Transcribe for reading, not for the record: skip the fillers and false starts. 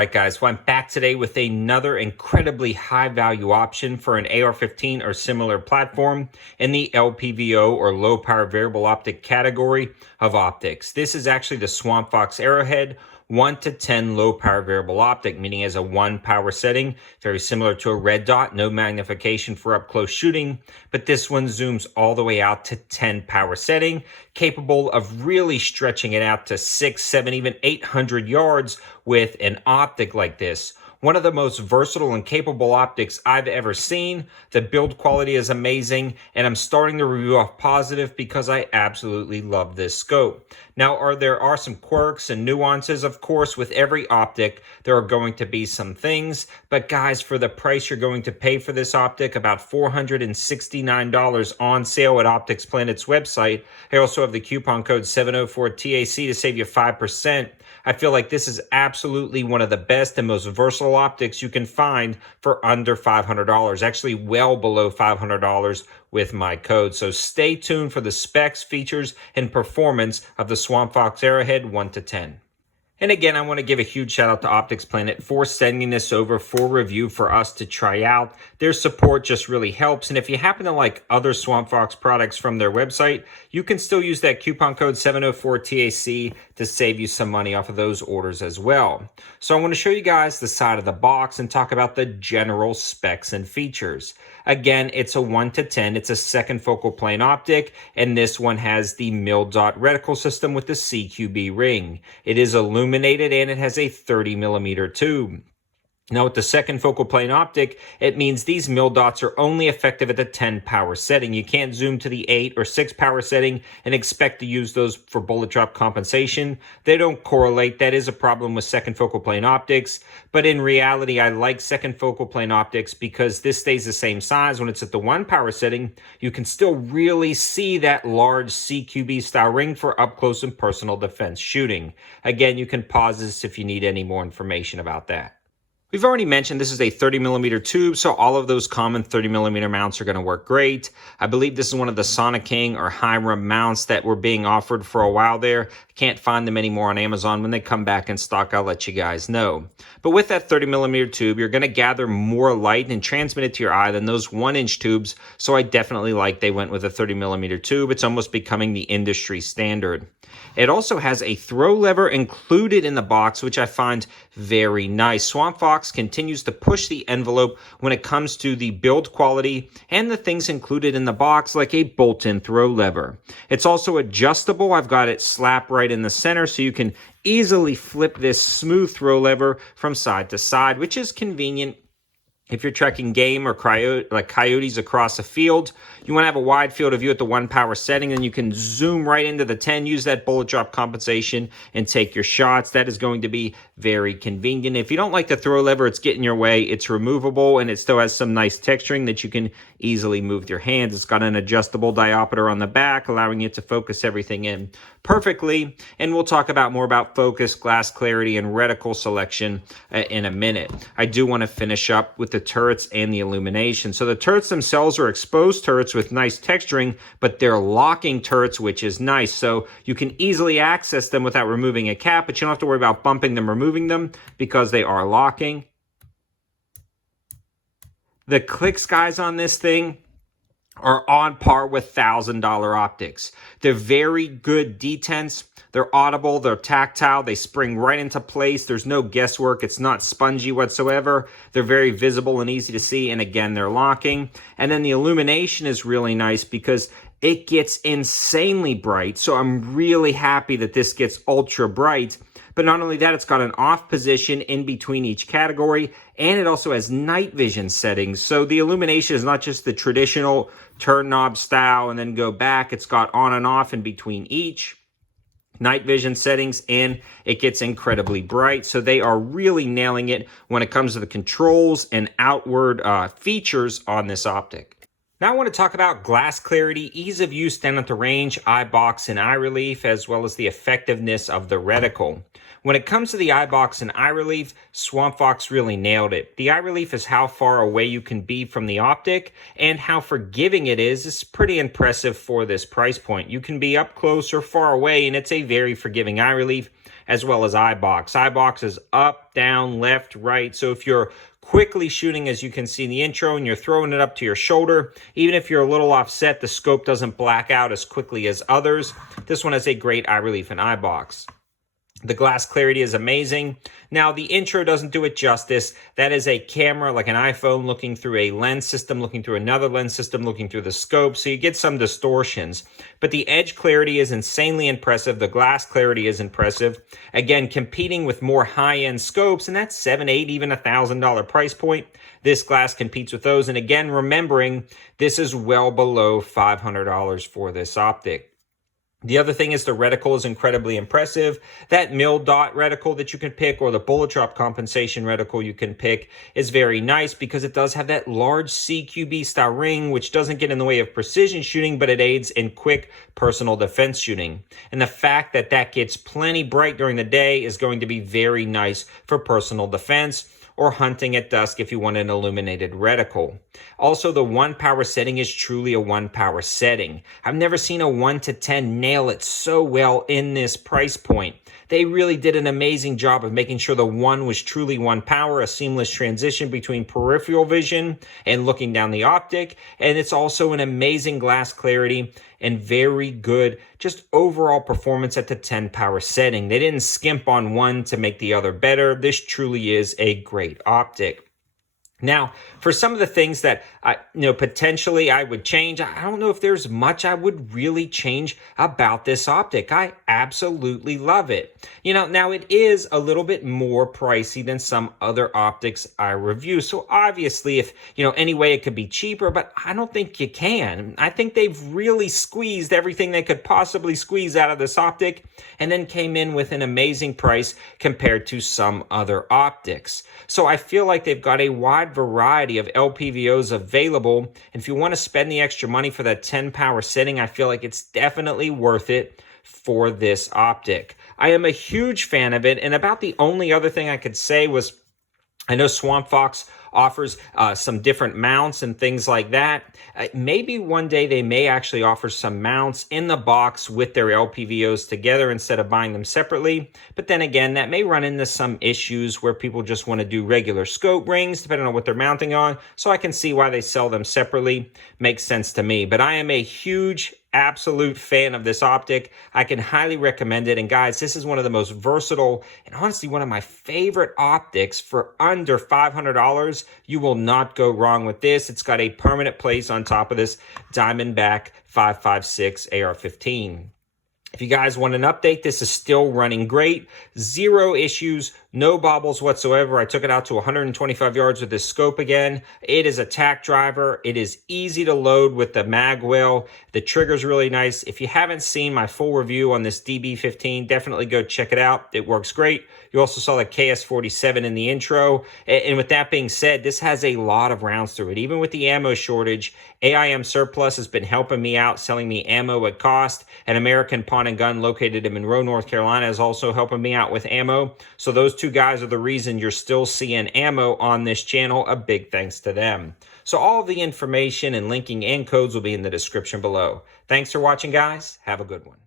Alright guys, well I'm back today with another incredibly high value option for an AR-15 or similar platform in the LPVO or low power variable optic category of optics. This is actually the Swampfox Arrowhead 1-10 low power variable optic, meaning as a 1 power setting, very similar to a red dot, no magnification for up close shooting, but this one zooms all the way out to 10 power setting, capable of really stretching it out to 6, 7, even 800 yards with an optic like this. One of the most versatile and capable optics I've ever seen. The build quality is amazing, and I'm starting the review off positive because I absolutely love this scope. Now, there are some quirks and nuances, of course, with every optic. There are going to be some things, but guys, for the price you're going to pay for this optic, about $469 on sale at Optics Planet's website. I also have the coupon code 704TAC to save you 5%. I feel like this is absolutely one of the best and most versatile optics you can find for under $500, actually well below $500 with my code. So stay tuned for the specs, features, and performance of the Swampfox Arrowhead 1-10. And again, I want to give a huge shout out to Optics Planet for sending this over for review for us to try out. Their support just really helps. And if you happen to like other Swampfox products from their website, you can still use that coupon code 704TAC to save you some money off of those orders as well. So I want to show you guys the side of the box and talk about the general specs and features. Again, it's a 1-10. It's a second focal plane optic, and this one has the mil-dot reticle system with the CQB ring. It is illuminated, and it has a 30mm tube. Now, with the second focal plane optic, it means these mil dots are only effective at the 10 power setting. You can't zoom to the 8 or 6 power setting and expect to use those for bullet drop compensation. They don't correlate. That is a problem with second focal plane optics. But in reality, I like second focal plane optics because this stays the same size. When it's at the 1 power setting, you can still really see that large CQB style ring for up close and personal defense shooting. Again, you can pause this if you need any more information about that. We've already mentioned this is a 30mm tube, so all of those common 30mm mounts are going to work great. I believe this is one of the Sonic King or Hiram mounts that were being offered for a while there. Can't find them anymore on Amazon. When they come back in stock, I'll let you guys know. But with that 30mm tube, you're going to gather more light and transmit it to your eye than those 1-inch tubes, so I definitely like they went with a 30mm tube. It's almost becoming the industry standard. It also has a throw lever included in the box, which I find very nice. Swampfox continues to push the envelope when it comes to the build quality and the things included in the box, like a bolt-in throw lever. It's also adjustable. I've got it slap right in the center, so you can easily flip this smooth throw lever from side to side, which is convenient if you're tracking game or coyotes across a field. You want to have a wide field of view at the 1 power setting, and you can zoom right into the 10, use that bullet drop compensation, and take your shots. That is going to be very convenient. If you don't like the throw lever, it's getting your way. It's removable, and it still has some nice texturing that you can easily move with your hands. It's got an adjustable diopter on the back, allowing it to focus everything in perfectly. And we'll talk about more about focus, glass clarity, and reticle selection in a minute. I do want to finish up with the turrets and the illumination. So the turrets themselves are exposed turrets with nice texturing, but they're locking turrets, which is nice. So you can easily access them without removing a cap, but you don't have to worry about bumping them, removing them, because they are locking. The clicks, guys, on this thing are on par with $1,000 optics. They're very good detents. They're audible, they're tactile, they spring right into place. There's no guesswork. It's not spongy whatsoever. They're very visible and easy to see, and again, they're locking. And then the illumination is really nice because it gets insanely bright. So I'm really happy that this gets ultra bright. But not only that, it's got an off position in between each category, and it also has night vision settings. So the illumination is not just the traditional turn knob style and then go back. It's got on and off in between each night vision settings, and it gets incredibly bright. So they are really nailing it when it comes to the controls and outward features on this optic. Now I want to talk about glass clarity, ease of use down at the range, eye box, and eye relief, as well as the effectiveness of the reticle. When it comes to the eye box and eye relief, Swampfox really nailed it. The eye relief is how far away you can be from the optic, and how forgiving it is. It's pretty impressive for this price point. You can be up close or far away, and it's a very forgiving eye relief, as well as eye box. Eye box is up, down, left, right. So if you're quickly shooting, as you can see in the intro, and you're throwing it up to your shoulder, even if you're a little offset, the scope doesn't black out as quickly as others. This one has a great eye relief and eye box. The glass clarity is amazing. Now, the intro doesn't do it justice. That is a camera like an iPhone looking through a lens system, looking through another lens system, looking through the scope, so you get some distortions. But the edge clarity is insanely impressive. The glass clarity is impressive. Again, competing with more high-end scopes, and that's $700, $800, even $1,000 price point. This glass competes with those. And again, remembering this is well below $500 for this optic. The other thing is the reticle is incredibly impressive. That mill dot reticle that you can pick, or the bullet drop compensation reticle you can pick, is very nice because it does have that large CQB style ring, which doesn't get in the way of precision shooting, but it aids in quick personal defense shooting. And the fact that that gets plenty bright during the day is going to be very nice for personal defense, or hunting at dusk if you want an illuminated reticle. Also, the 1 power setting is truly a 1 power setting. I've never seen a 1-10 nail it so well in this price point. They really did an amazing job of making sure the 1 was truly 1 power, a seamless transition between peripheral vision and looking down the optic. And it's also an amazing glass clarity and very good just overall performance at the 10 power setting. They didn't skimp on one to make the other better. This truly is a great optic. Now, for some of the things that potentially I would change, I don't know if there's much I would really change about this optic. I absolutely love it. Now it is a little bit more pricey than some other optics I review. So obviously, if any way it could be cheaper, but I don't think you can. I think they've really squeezed everything they could possibly squeeze out of this optic, and then came in with an amazing price compared to some other optics. So I feel like they've got a wide variety of LPVOs available. And if you want to spend the extra money for that 10 power setting, I feel like it's definitely worth it for this optic. I am a huge fan of it. And about the only other thing I could say was, I know Swampfox offers some different mounts and things like that. Maybe one day they may actually offer some mounts in the box with their LPVOs together instead of buying them separately. But then again, that may run into some issues where people just want to do regular scope rings depending on what they're mounting on. So I can see why they sell them separately. Makes sense to me. But I am a huge absolute fan of this optic. I can highly recommend it. And guys, this is one of the most versatile and honestly one of my favorite optics for under $500. You will not go wrong with this. It's got a permanent place on top of this Diamondback 5.56 AR-15. If you guys want an update, this is still running great. 0 issues, no bobbles whatsoever. I took it out to 125 yards with this scope again. It is a tack driver. It is easy to load with the mag well. The trigger's really nice. If you haven't seen my full review on this DB15, definitely go check it out. It works great. You also saw the KS47 in the intro. And with that being said, this has a lot of rounds through it. Even with the ammo shortage, AIM Surplus has been helping me out, selling me ammo at cost. And American Pawn and Gun, located in Monroe, North Carolina, is also helping me out with ammo. So those two guys are the reason you're still seeing ammo on this channel. A big thanks to them. So all of the information and linking and codes will be in the description below. Thanks for watching, guys. Have a good one.